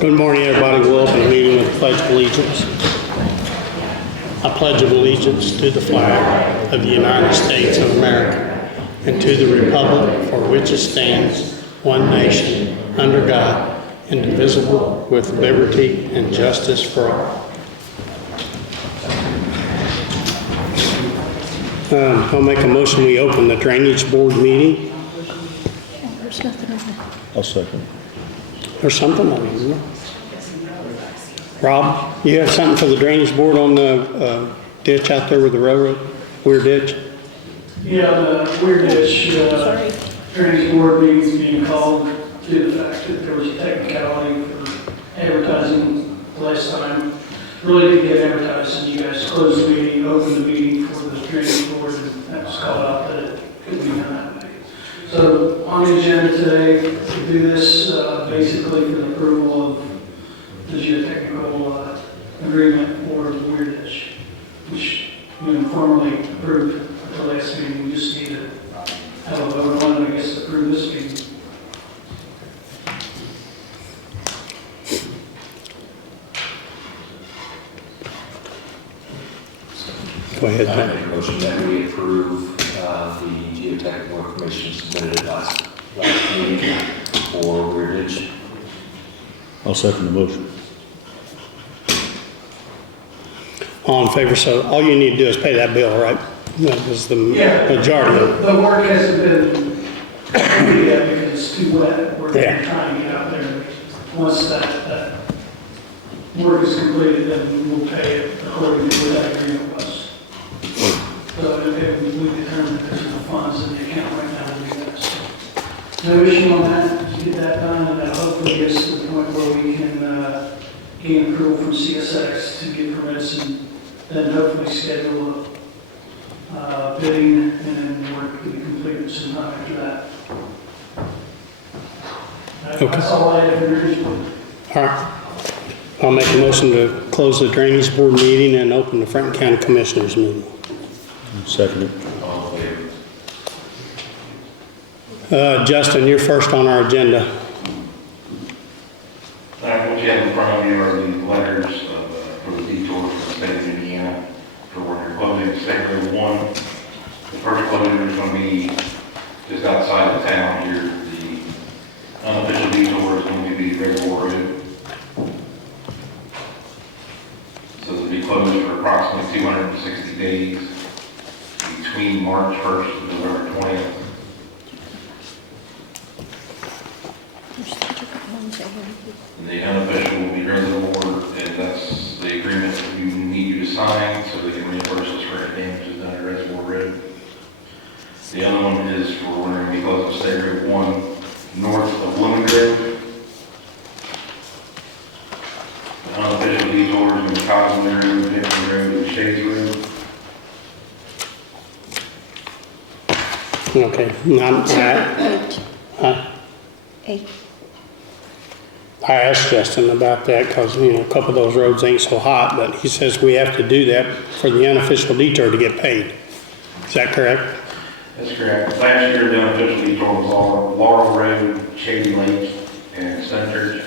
Good morning, everybody. Welcome to the meeting with the Pledge of Allegiance. I pledge allegiance to the flag of the United States of America and to the republic for which it stands, one nation, under God, indivisible, with liberty and justice for all. I'll make a motion we open the Drainage Board meeting. There's nothing in there. I'll second. There's something on it, isn't there? Rob, you have something for the Drainage Board on the ditch out there with the railroad? Wier Ditch? Yeah, the Wier Ditch Drainage Board meeting's being called due to the fact that there was a technicality for advertising last time. Really didn't get advertised, and you guys closed the meeting, opened the meeting for the Drainage Board, and that was called out that it couldn't be done that way. So on the agenda today, to do this basically for the approval of the geotechnical agreement for the Wier Ditch, which we informally approved at the last meeting. We just need to have a vote on it, I guess, to approve this meeting. Go ahead, I Pat. make a motion that we approve the geotechnical information submitted last meeting for Wier Ditch. I'll second the motion. All in favor, so all you need to do is pay that bill, right? That was the majority of it. The work hasn't been completed yet because it's too wet. We're Yeah. trying to get out there. Once that work is completed, then we'll pay it according to what that agreement was. So if we determine that there's no funds in the account right now, we'll do that. So no issue on that. Just get that done, and that hopefully gets to the point where we can gain approval from CSX to get permits, and then hopefully schedule bidding, and then work to be completed sometime after that. Okay. That's all I have in the report. All right. I'll make a motion to close the Drainage Board meeting and open the Franklin County Commissioners meeting. Second it. All in favor? Justin, you're first on our agenda. What you have in front of you are the letters for the detour for the state of Indiana for when you're closing State Road 1. The first closure is going to be just outside of town here. The unofficial detour is going to be Reservoir Road. So it'll be closed for approximately 260 days between March 1st and November 20th. And the unofficial will be Reservoir, and that's the agreement that we need you to sign so they can reimburse us for any damages done at Reservoir Road. The other one is for when we're going to be closing State Road 1 north of Oldenburg. The unofficial detour is going to be Causeway Road, Hickory Road, and Shays Road. Okay. Eight. I asked Justin about that because, a couple of those roads ain't so hot, but he says we have to do that for the unofficial detour to get paid. Is that correct? That's correct. Last year, the unofficial detour was all Laurel Road, Shady Lake, and Stone Church.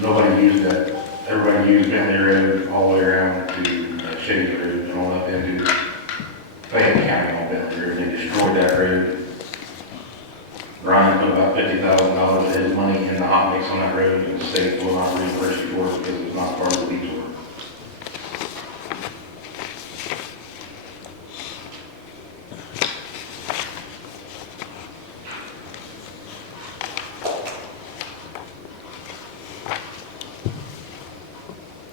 Nobody used that. Everybody used Bentley Road all the way around to Shady Road and all up into Fayette County on Bentley Road. They destroyed that road. Ryan put about $50,000 of his money in the hot mix on that road, and the state will not reimburse you for it because it was not part of the detour.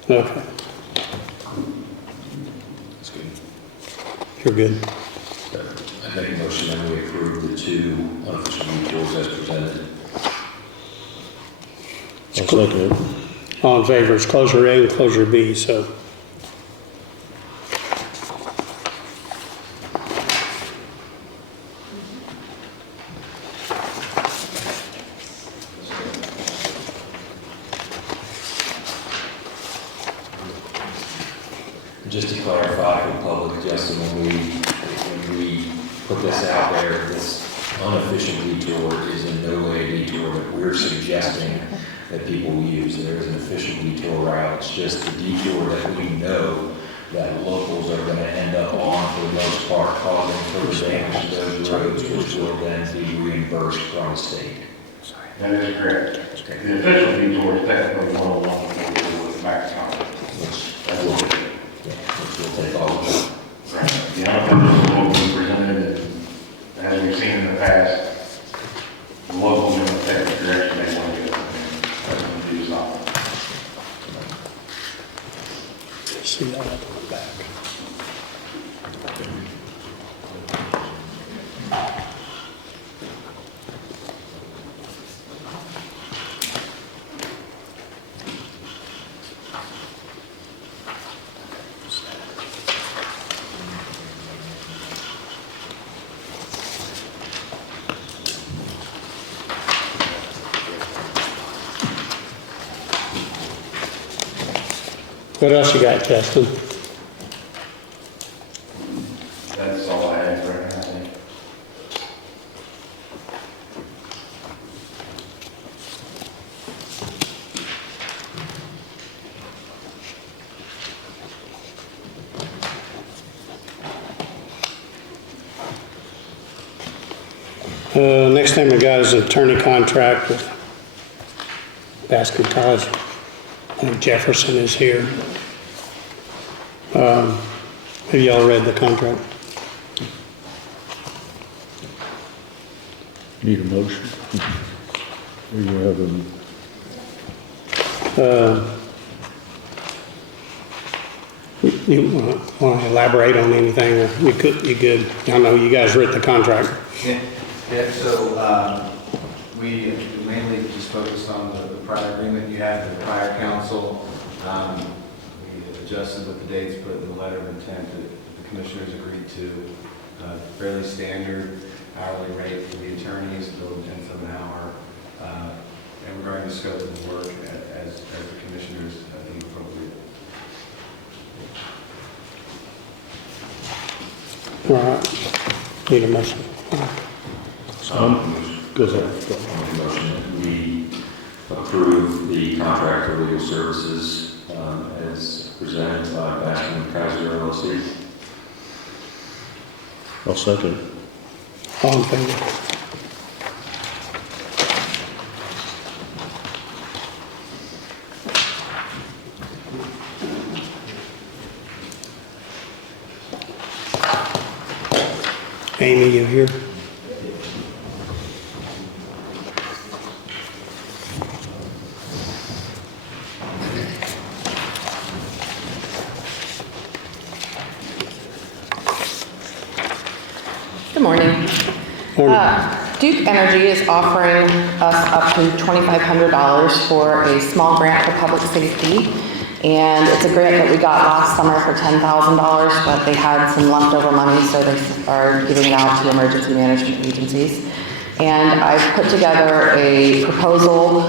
Okay. That's good. You're good. I make a motion that we approve the two unofficial detours as presented. I'll second it. All in favor, it's closure A and closure B, so. Just to clarify for the public, Justin, when we put this out there, this unofficial detour is in no way a detour that we're suggesting that people use. There is an official detour route. It's just the detour that we know that locals are going to end up on for the most part, causing further damage to those roads, which will then be reimbursed from the state. That is correct. The official detour is technically 101 with the back stop. That's what it is. Which will take all of that. Right. The unofficial will be presented, and as we've seen in the past, the locals in the direction they want to go. That's what we do stop. See that on the back. What else you got, Justin? That's all I have right now, I think. Next thing we got is an attorney contract with Bascom and Kisor. And Jefferson is here. Have y'all read the contract? Need a motion? Or you have a, You want to elaborate on anything? Or you good? I know you guys read the contract. Yeah, so we mainly just focused on the prior agreement you had with the prior council. We adjusted with the dates put in the letter of intent that the commissioners agreed to fairly standard hourly rate for the attorneys, $10 an hour, and regarding the scope of the work as the commissioners deem appropriate. All right. Need a motion. go ahead. Motion that we approve the contract for legal services as presented by Bascom and Kisor LLC. I'll second. All in favor? Amy, you here? Good morning. Duke Energy is offering us up to $2,500 for a small grant for public safety. And it's a grant that we got last summer for $10,000, but they had some leftover money, so they are giving it out to emergency management agencies. And I've put together a proposal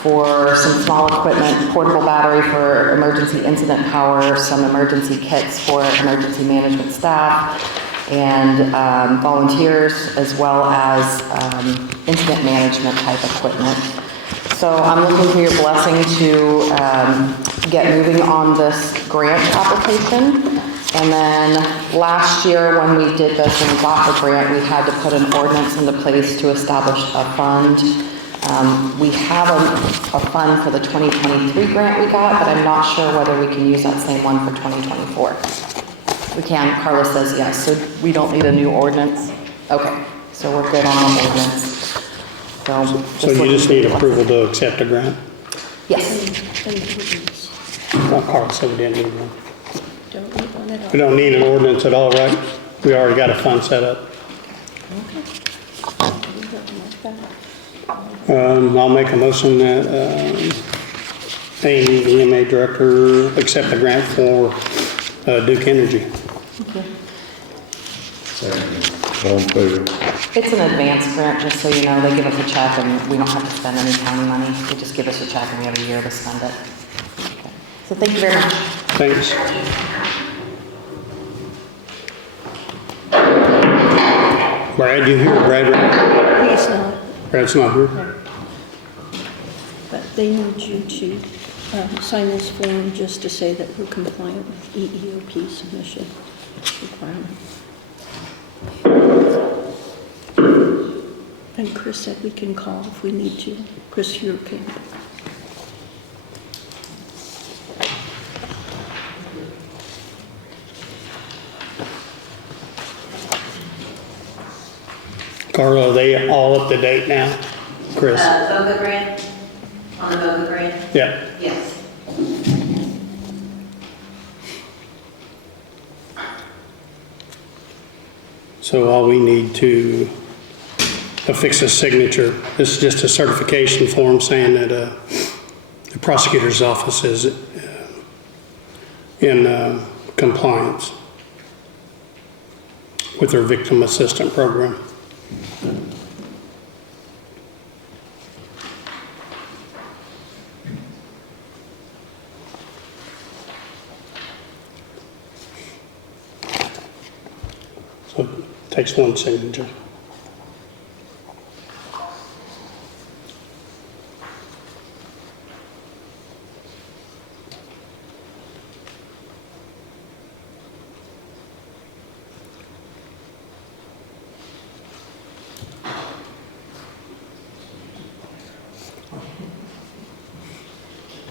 for some small equipment, portable battery for emergency incident power, some emergency kits for emergency management staff, and volunteers, as well as incident management type equipment. So I'm looking for your blessing to get moving on this grant application. And then last year when we did this and we got the grant, we had to put an ordinance into place to establish a fund. We have a fund for the 2023 grant we got, but I'm not sure whether we can use that same one for 2024. We can, Carla says yes, so we don't need a new ordinance. Okay, so we're good on the ordinance. So you just need approval to accept a grant? Yes. Well, Carl said we didn't need one. Don't need one at all. We don't need an ordinance at all, right? We already got a fund set up. I'll make a motion that Amy, the EMA director, accept the grant for Duke Energy. All in favor? It's an advance grant, just so you know. They give us a check and we don't have to spend any county money. They just give us a check and we have a year to spend it. Okay. So thank you very much. Thanks. Brad, you here? Brad? He's not, Brad's not here? no. But they need you to sign this form just to say that we're compliant with EEOP submission requirement. And Chris said we can call if we need to. Chris, you're okay. Carla, are they all up to date now? Chris? Boca grant, on the Boca grant? Yeah. Yes. So all we need to affix a signature. This is just a certification form saying that the prosecutor's office is in compliance with their victim assistance program. So it takes one signature.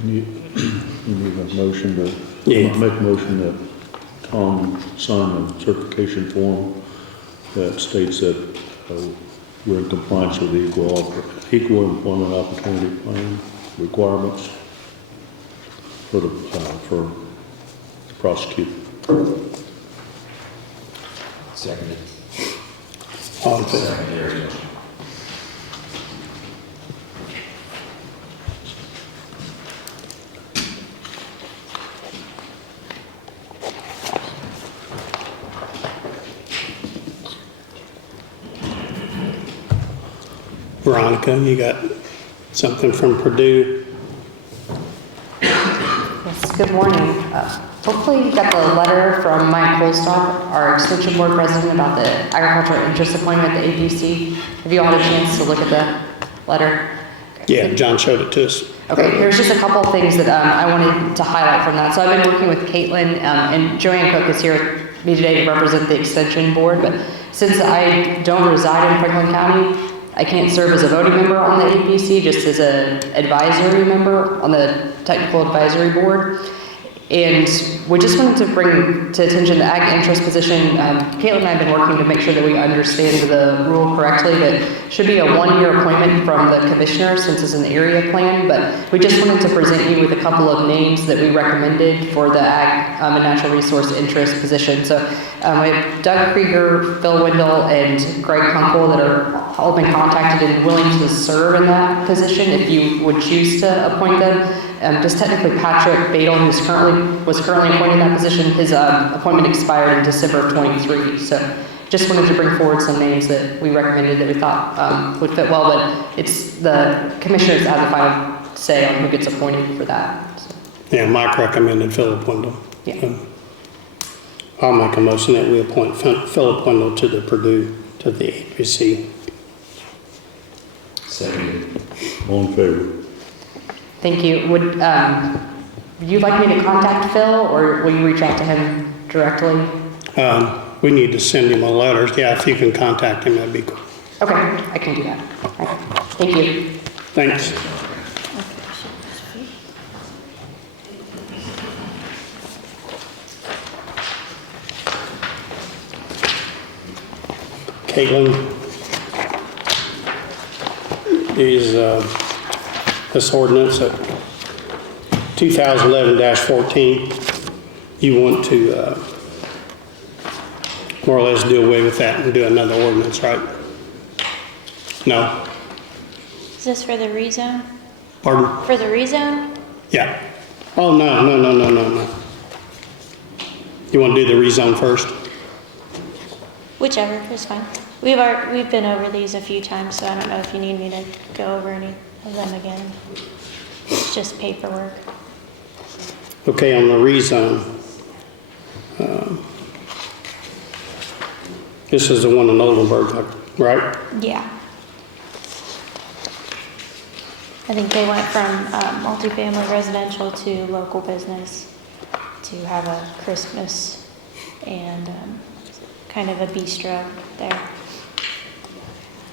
You need a motion to, Yeah. make a motion that Tom sign a certification form that states that we're in compliance with the equal employment opportunity plan requirements for the prosecutor. Seconded. All in favor? Secondary. Veronica, you got something from Purdue? Yes, good morning. Hopefully you got the letter from Mike Holstock, our extension board president, about the agricultural interest appointment at the APC. Have you all had a chance to look at the letter? Yeah, John showed it to us. Okay, there's just a couple of things that I wanted to highlight from that. So I've been working with Caitlin, and Joanne Cook is here with me today to represent the extension board, but since I don't reside in Franklin County, I can't serve as a voting member on the APC, just as an advisory member on the technical advisory board. And we just wanted to bring to attention the ag interest position. Caitlin and I have been working to make sure that we understand the rule correctly. That should be a one-year appointment from the commissioner since it's an area plan, but we just wanted to present you with a couple of names that we recommended for the ag and natural resource interest position. So we have Doug Krieger, Phil Wendel, and Greg Kunkel that are all been contacted and willing to serve in that position if you would choose to appoint them. Just technically Patrick Badel, who was currently appointed in that position, his appointment expired in December of 23. So just wanted to bring forward some names that we recommended that we thought would fit well, but it's the commissioners that have the final say on who gets appointed for that. So. Yeah, Mike recommended Phillip Wendel. Yeah. I'll make a motion that we appoint Phillip Wendel to the APC. Seconded. All in favor? Thank you. Would you like me to contact Phil, or will you reach out to him directly? We need to send him a letter. Yeah, if you can contact him, that'd be cool. Okay, I can do that. All right. Thank you. Thanks. Caitlin, is this ordinance at 2011-14. You want to more or less do away with that and do another ordinance, right? No? Is this for the rezone? Pardon? For the rezone? Yeah. Oh, no. You want to do the rezone first? Whichever is fine. We've been over these a few times, so I don't know if you need me to go over any of them again. It's just paperwork. Okay, on the rezone. This is the one in Oldenburg, right? Yeah. I think they went from multifamily residential to local business to have a Christmas and kind of a bistro there.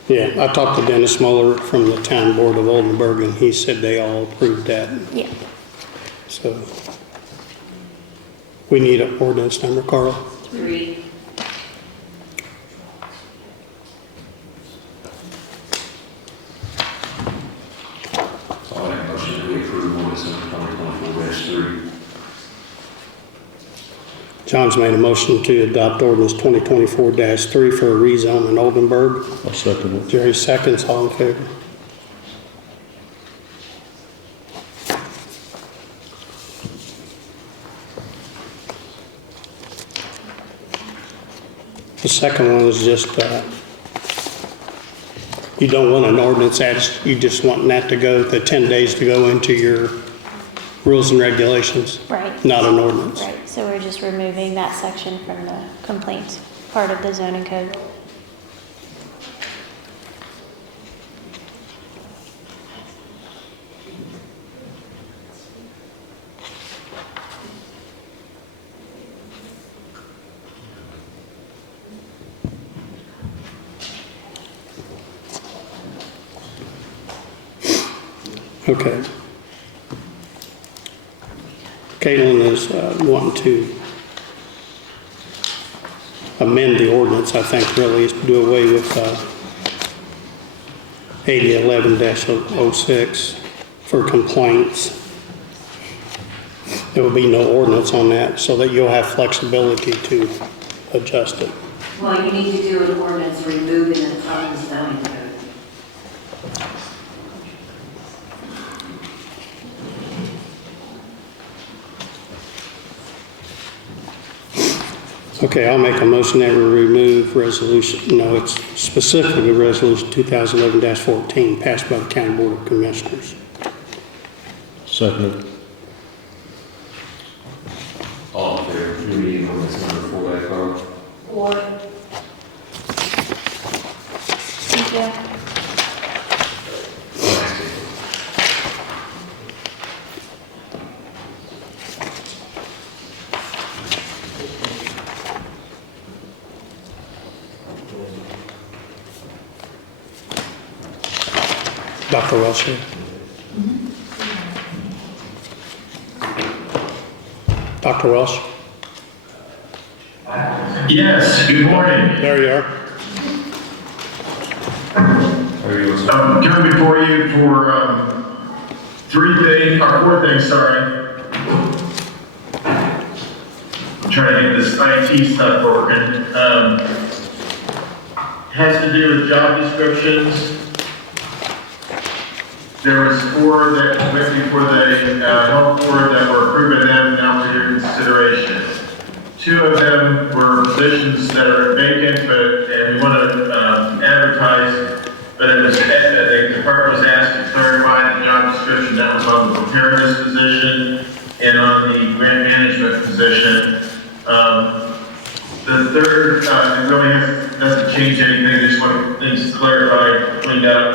Yeah, I talked to Dennis Muller from the town board of Oldenburg, and he said they all approved that. Yeah. So we need an ordinance number, Carl. 3. I'll make a motion to approve ordinance number 2024-3. John's made a motion to adopt ordinance 2024-3 for a rezone in Oldenburg. I'll second it. Jerry seconds, all in favor. The second one is just, you don't want an ordinance, you just want that to go, the 10 days to go into your rules and regulations. Right. Not an ordinance. Right, so we're just removing that section from the complaints part of the zoning code. Okay. Caitlin is wanting to amend the ordinance, I think, really, is to do away with 8011-06 for complaints. There will be no ordinance on that, so that you'll have flexibility to adjust it. Well, you need to do an ordinance removing it from the zoning code. Okay, I'll make a motion that we remove resolution, no, it's specifically resolution 2011-14 passed by the County Board of Commissioners. Second it. All in favor of reading ordinance number 4 by Carl? 4. Thank you. Dr. Welsh here. Dr. Welsh? Yes, good morning. There you are. I'm coming before you for 4 things, sorry. I'm trying to get this IT stuff working. Has to do with job descriptions. There was 4 that went before the health board that were approved by them, now for your consideration. 2 of them were positions that are vacant, and we want to advertise, but the department was asked to clarify the job description that was on the preparedness position and on the grant management position. The third, it really doesn't change anything, just want things clarified, cleaned up.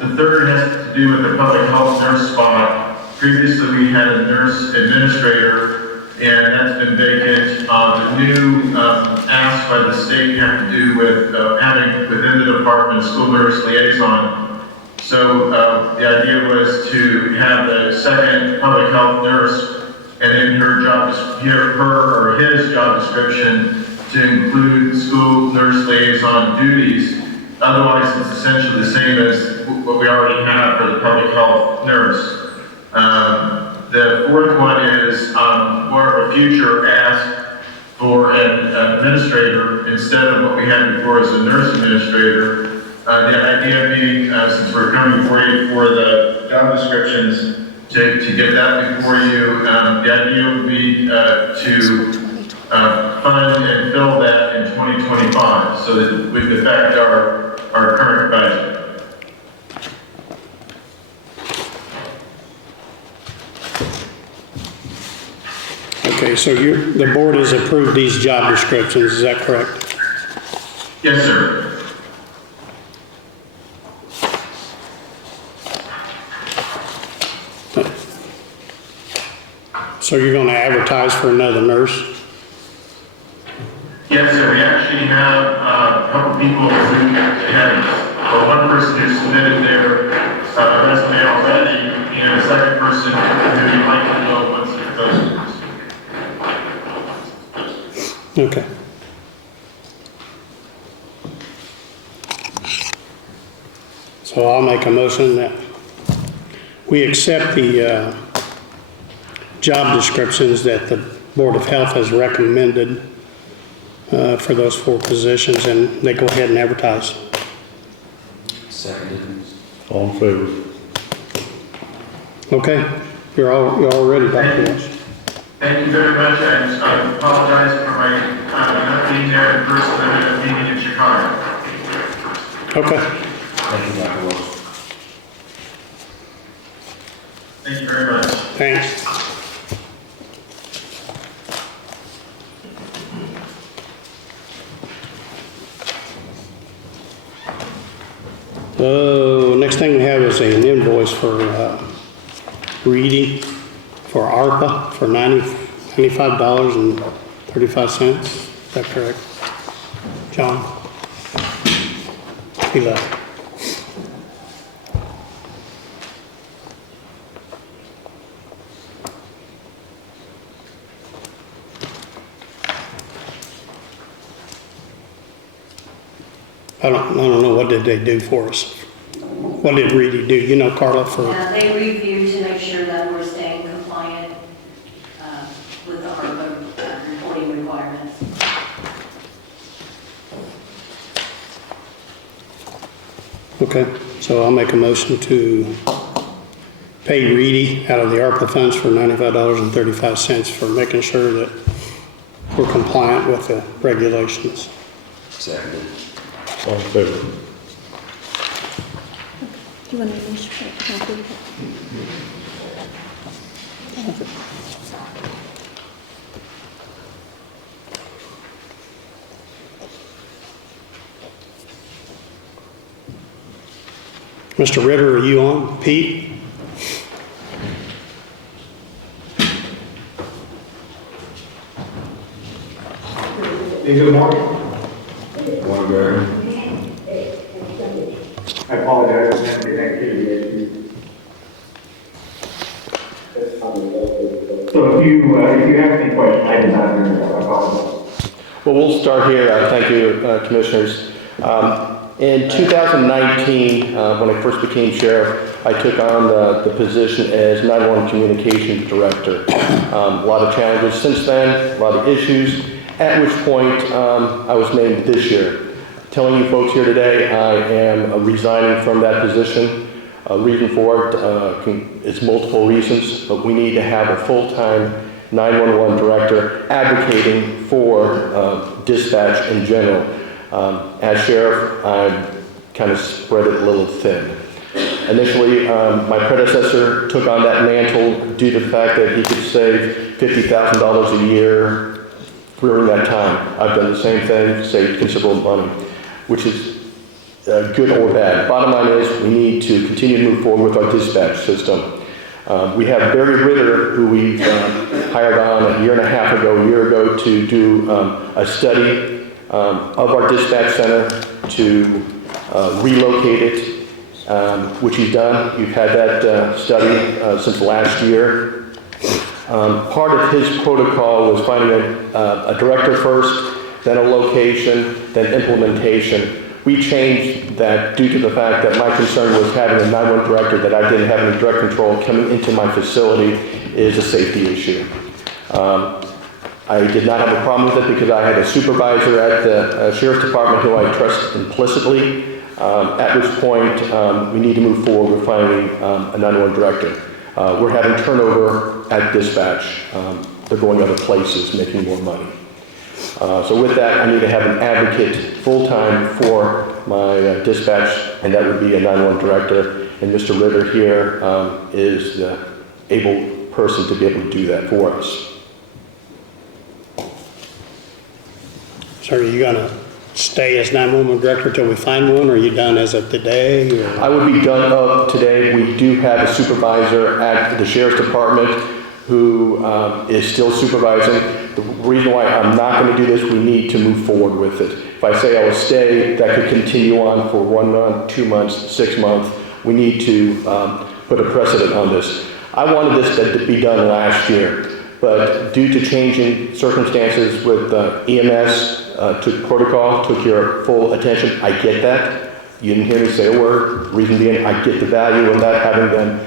The third has to do with the public health nurse spot. Previously, we had a nurse administrator, and that's been vacant. The new ask by the state have to do with having within the department a school nurse liaison. So the idea was to have the second public health nurse, and in her his job description to include school nurse liaison duties. Otherwise, it's essentially the same as what we already have for the public health nurse. The fourth one is more of a future ask for an administrator instead of what we had before as a nurse administrator. The idea being, since we're coming for you for the job descriptions, to get that before you, the idea would be to fund and fill that in 2025, so that it would affect our current budget. Okay, so the board has approved these job descriptions, is that correct? Yes, sir. So you're gonna advertise for another nurse? Yes, sir. We actually have a couple people who have, one person who submitted their resume already, and a second person who would like to know once it goes. Okay. So I'll make a motion that we accept the job descriptions that the Board of Health has recommended for those 4 positions, and they go ahead and advertise. Seconded. All in favor? Okay? You're all ready, Dr. Walsh. Thank you very much. I apologize for my not being there in person. I ended up being in Chicago. Okay. Thank you, Dr. Wells. Thank you very much. Thanks. Next thing we have is an invoice for Reedy for ARPA for $95.35. Is that correct? John? He left. I don't know, what did they do for us? What did Reedy do? You know, Carla, for, They review to make sure that we're staying compliant with the ARPA reporting requirements. okay, so I'll make a motion to pay Reedy out of the ARPA funds for $95.35 for making sure that we're compliant with the regulations. Seconded. All in favor? Do you want to illustrate? Mr. Ritter, are you on? Pete? Hey, good morning. Morning, Barry. I apologize for having connectivity issues. So if you have any questions, I did not hear that. I apologize. Well, we'll start here. Thank you, Commissioners. In 2019, when I first became sheriff, I took on the position as 911 Communications Director. A lot of challenges since then, a lot of issues, at which point I was named this year. Telling you folks here today, I am resigning from that position. Reason for it is multiple reasons, but we need to have a full-time 911 director advocating for dispatch in general. As sheriff, I kind of spread it a little thin. Initially, my predecessor took on that mantle due to the fact that he could save $50,000 a year during that time. I've done the same thing, saved considerable money, which is good or bad. Bottom line is we need to continue to move forward with our dispatch system. We have Barry Ritter, who we hired on a year ago to do a study of our dispatch center to relocate it, which he's done. You've had that study since last year. Part of his protocol was finding a director first, then a location, then implementation. We changed that due to the fact that my concern was having a 911 director that I didn't have any direct control coming into my facility is a safety issue. I did not have a problem with it because I had a supervisor at the Sheriff's Department who I trust implicitly, at which point we need to move forward with finding a 911 director. We're having turnover at dispatch. They're going other places, making more money. So with that, I need to have an advocate full-time for my dispatch, and that would be a 911 director. And Mr. Ritter here is the able person to be able to do that for us. So are you gonna stay as 911 director till we find one, or are you done as of today? Or? I would be done up today. We do have a supervisor at the sheriff's department who is still supervising. The reason why I'm not going to do this, we need to move forward with it. If I say I will stay, that could continue on for 1 month, 2 months, 6 months. We need to put a precedent on this. I wanted this to be done last year, but due to changing circumstances with EMS, took protocol, took your full attention. I get that. You didn't hear me say a word. Reason being, I get the value of that, having them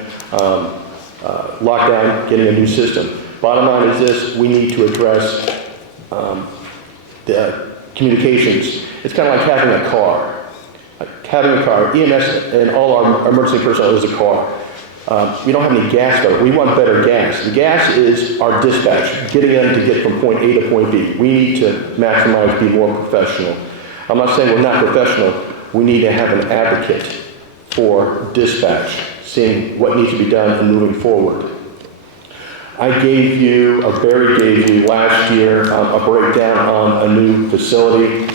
locked down, getting a new system. Bottom line is this: we need to address the communications. It's kind of like having a car. EMS and all our emergency personnel is a car. We don't have any gas though. We want better gas. The gas is our dispatch, getting them to get from point A to point B. We need to maximize, be more professional. I'm not saying we're not professional. We need to have an advocate for dispatch, seeing what needs to be done and moving forward. Barry gave you last year a breakdown on a new facility.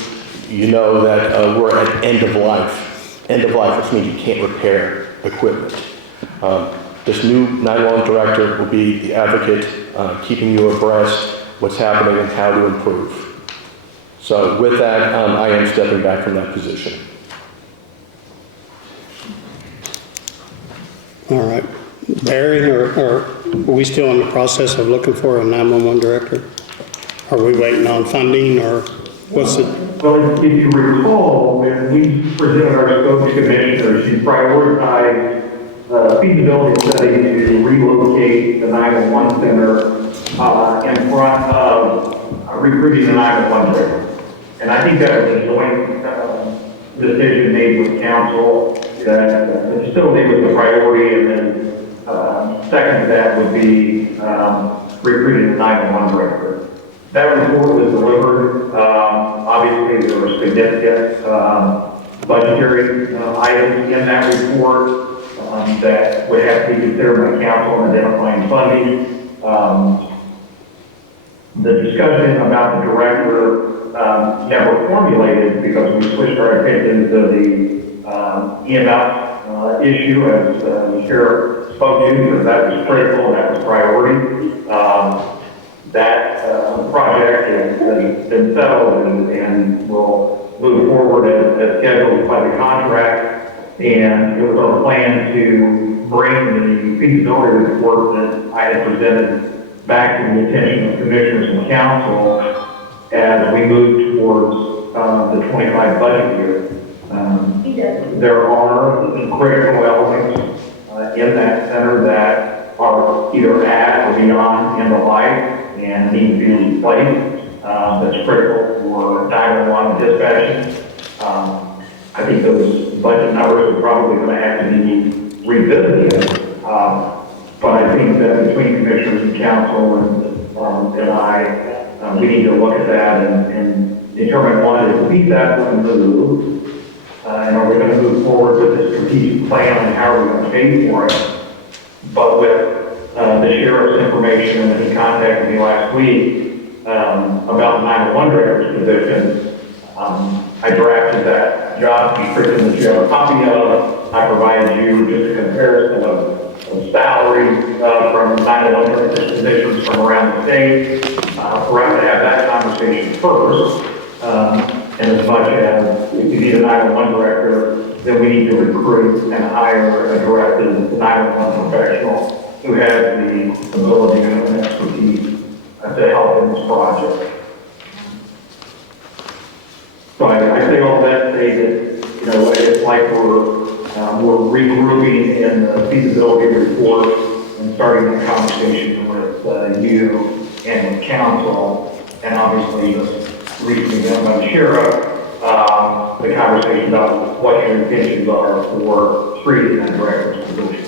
You know that we're at end of life. End of life, which means you can't repair equipment. This new 911 director will be the advocate, keeping you abreast what's happening and how to improve. So with that, I am stepping back from that position. All right. Barry, or are we still in the process of looking for a 911 director? Are we waiting on funding, or what's it? Well, if you recall, when we presented our scope to commissioners, you prioritized feasibility study to relocate the 911 center in front of recruiting the 911 director. And I think that was a joint decision made with council that the facility was the priority, and then second to that would be recruiting the 911 director. That report was delivered. Obviously, there were significant budgetary items in that report that would have to be considered by council in identifying funding. The discussion about the director never formulated because we switched our attention to the EMS issue, as the sheriff spoke to, because that was critical, that was priority. That project has been settled and will move forward as scheduled by the contract. And it was our plan to bring the feasibility report that I had presented back to the attention of commissioners and council as we move towards the 25 budget year. There are critical elements in that center that are either at or beyond end of life and need to be replaced. That's critical for 911 dispatching. I think those budget numbers are probably going to have to be revisited. But I think that between commissioners and council and I, we need to look at that and determine one is to that one move. And are we going to move forward with a strategic plan on how we're going to pay for it? But with the sheriff's information, and he contacted me last week about the 911 director's position, I drafted that job description that you have a copy of. I provided you just a comparison of salaries from 911 positions from around the state. For us to have that conversation first, and as much as if you need a 911 director, then we need to recruit and hire a directed 911 professional who has the ability and expertise to help in this project. So I say all that to say that, it's like we're regrouping in the feasibility report and starting the conversation with you and with council, and obviously recently done by the sheriff, the conversation about what your intentions are for treating that director's position.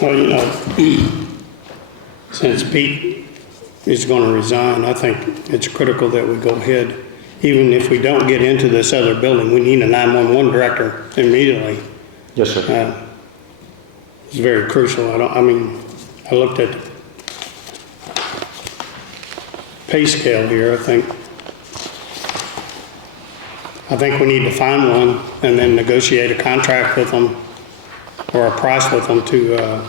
Well, since Pete is going to resign, I think it's critical that we go ahead. Even if we don't get into this other building, we need a 911 director immediately. Yes, sir. It's very crucial. I looked at the pay scale here. I think I think we need to find one and then negotiate a contract with them or a price with them to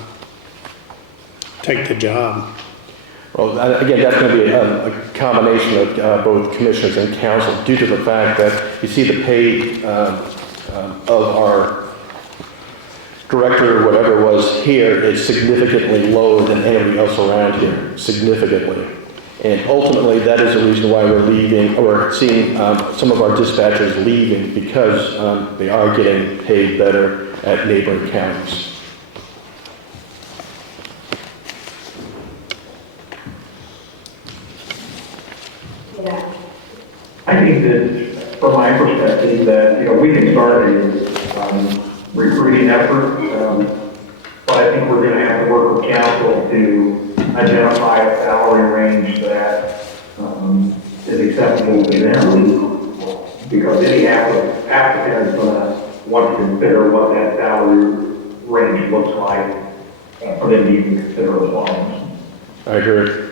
take the job. Well, again, that's going to be a combination of both commissioners and council due to the fact that you see the pay of our director or whatever it was here is significantly lower than anybody else around here, significantly. And ultimately, that is the reason why we're leaving, or seeing some of our dispatchers leaving, because they are getting paid better at neighboring counties. I think that, from my perspective, that, we can start a recruiting effort, but I think we're going to have to work with council to identify a salary range that is acceptable to them, because any applicant is going to want to consider what that salary range looks like for them to even consider applying. I agree.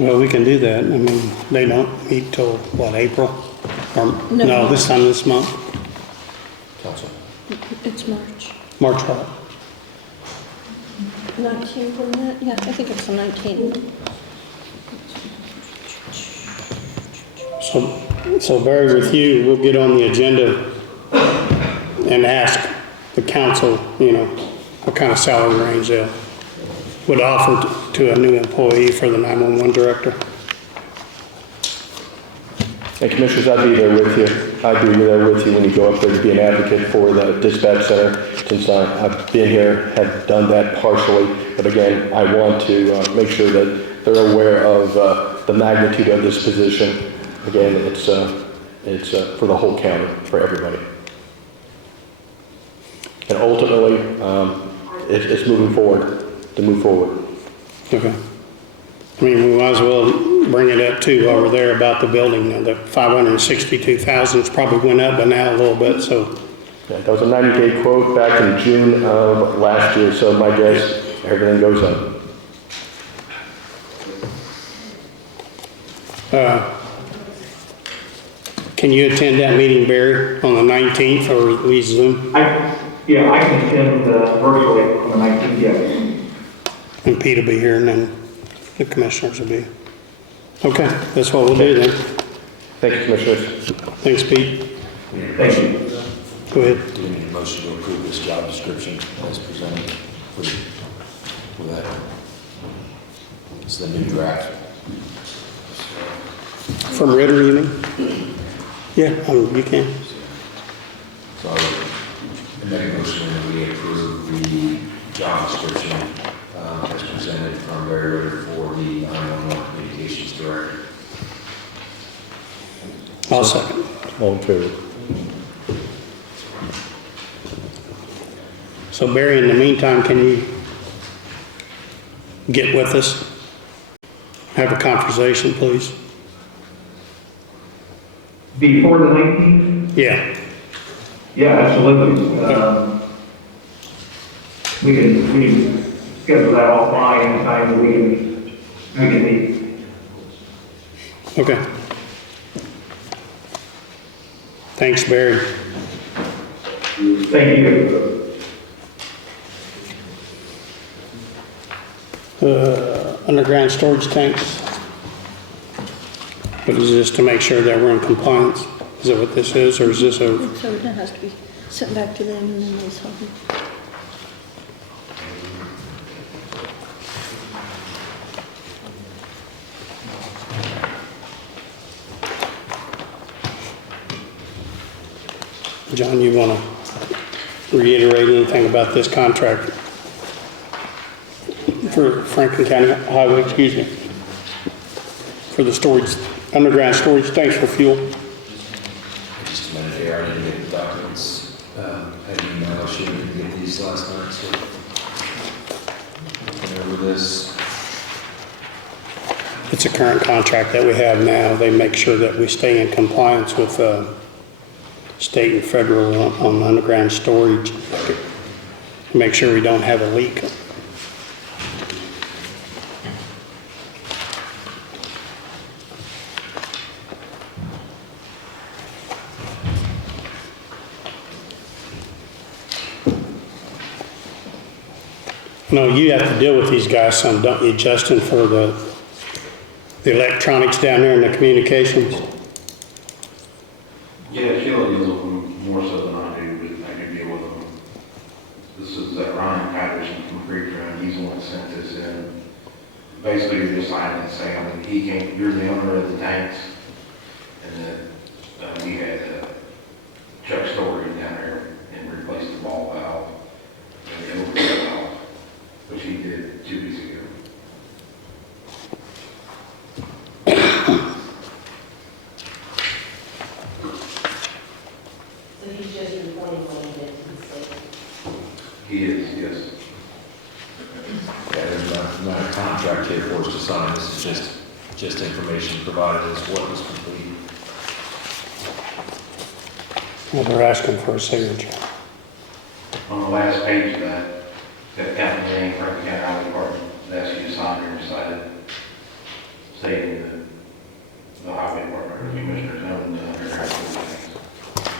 Well, we can do that. I mean, they don't meet till, what, April? Or, no, this time this month. Council. It's March. March what? 19th, wasn't it? Yeah, I think it's the 19th. So Barry, with you, we'll get on the agenda and ask the council, what kind of salary range they would offer to a new employee for the 911 director. And commissioners, I'd be there with you. I'd be there with you when you go up there to be an advocate for the dispatch center, since I've been here, have done that partially. But again, I want to make sure that they're aware of the magnitude of this position. Again, it's for the whole county, for everybody. And ultimately, it's moving forward, to move forward. Okay. I mean, we might as well bring it up too while we're there about the building. Now, the 562,000's probably went up by now a little bit, so. Yeah, that was a 90-day quote back in June of last year, so my guess, everything goes up. Can you attend that meeting, Barry, on the 19th, or we Zoom? I can attend virtually on the 19th, yes. And Pete will be here, and then the commissioners will be. Okay, that's what we'll do then. Thank you, commissioners. Thanks, Pete. Thank you. Go ahead. Do we need a motion to approve this job description as presented for that? It's the new draft. From Ritter, you mean? Yeah, you can. So I would make a motion that we approve the job description as presented from Barry Ritter for the 911 communications director. I'll second. All in favor? So Barry, in the meantime, can you get with us? Have a conversation, please. Before the 19th? Yeah. Yeah, absolutely. We can schedule that offline anytime that we can meet. Okay. Thanks, Barry. Thank you. Underground storage tanks. What is this, to make sure that we're in compliance? Is that what this is, or is this a? So it has to be sent back to them and then they sign it. John, you want to reiterate anything about this contract for Franklin County Highway, for the storage, underground storage tanks for fuel? Just a minute here, I need to get the documents. I didn't know, I didn't get these last night, so. Looking over this. It's a current contract that we have now. They make sure that we stay in compliance with state and federal on underground storage. Make sure we don't have a leak. No, you have to deal with these guys some, don't you, Justin, for the electronics down there and the communications? Yeah, Sheila deals with them more so than I do, but I do deal with them. This is Ryan Patterson from Creek Run, he's the one that sent this in. Basically, you're just signing and saying, he can't, you're the owner of the tanks. And then we had Chuck Story down there and replaced the ball valve and the overhead valve, which he did 2 weeks ago. So he's just reporting what he did to the state. He is, yes. Yeah, there's not a contract here for us to sign, this is just information provided as what was complete. Well, they're asking for a signature. On the last page of that county name, Franklin County Highway Department, they ask you to sign and recite it, stating that the highway department or commissioners own the underground things.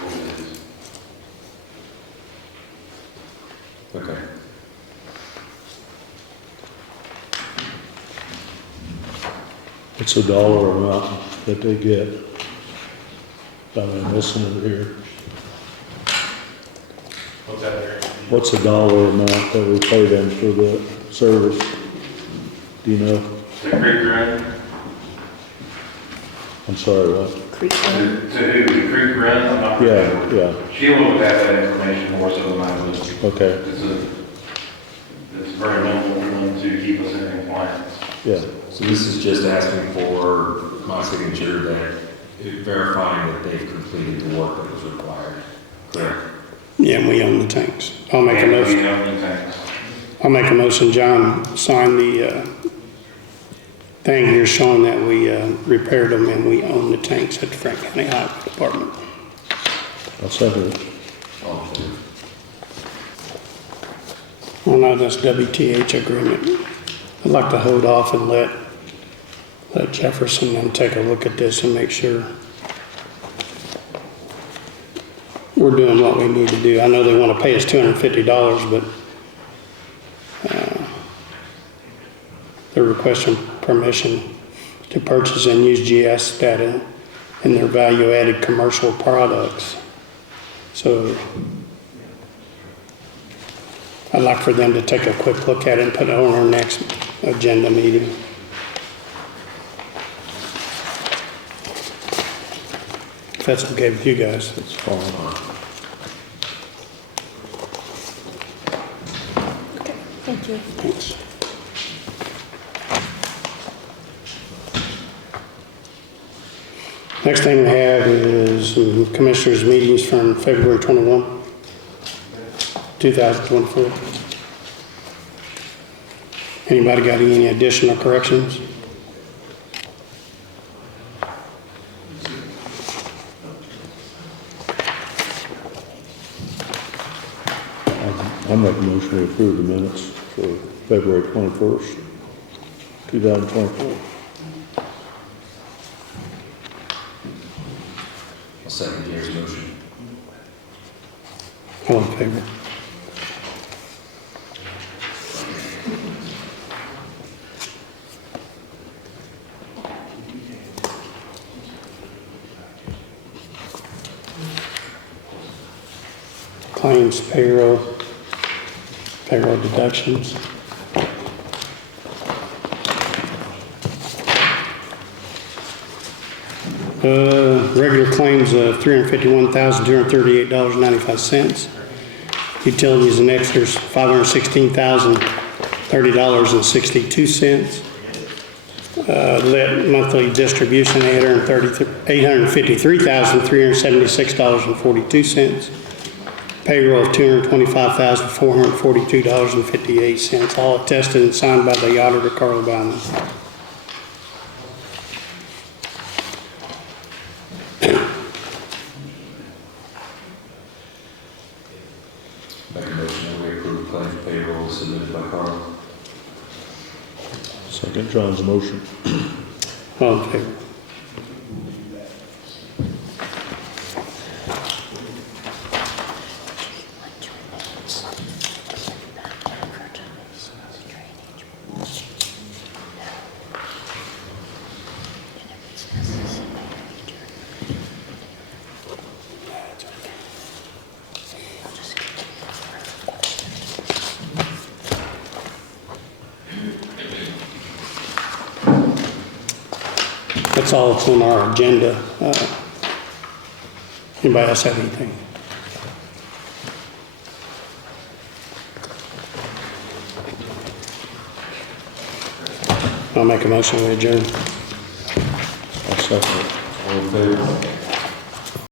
What it is. Okay. It's a dollar amount that they get. I'm missing it here. What's that there? What's the dollar amount that we pay them for the service? Do you know? The creek run? I'm sorry, what? Creek To Run. who? The creek run? I'm not Yeah, sure. yeah, Sheila would have that information more so than I would. okay, It's very minimal for them to keep us in compliance. yeah. So this is just asking for my signature that verifying that they've completed the work that was required. Correct. Yeah, and we own the tanks. I'll make a And we motion. own the tanks. I'll make a motion, John, sign the thing here showing that we repaired them and we own the tanks at the Franklin County Highway Department. I'll second it. All in favor? Well, no, that's WTH agreement. I'd like to hold off and let Jefferson and take a look at this and make sure we're doing what we need to do. I know they want to pay us $250, but they're requesting permission to purchase and use GS data in their value-added commercial products. So I'd like for them to take a quick look at it and put it on our next agenda meeting. If that's okay with you guys. It's fine. Thank you. Thanks. Next thing we have is some commissioners' meetings from February 21, 2024. Anybody got any additional corrections? I make a motion to approve the minutes for February 21st, 2024. I'll second Gary's motion. All in favor? Claims, payroll deductions. Regular claims of $351,238.95. Utilities and extras, $516,030.62. Lit monthly distribution, $853,376.42. Payroll of $225,442.58, all attested and signed by the auditor, Carla Bowman. Make a motion that we approve claims payroll submitted by Carl. Second John's motion. All in favor? That's all that's on our agenda. Anybody else have anything? I'll make a motion to adjourn. I'll second it. All in favor?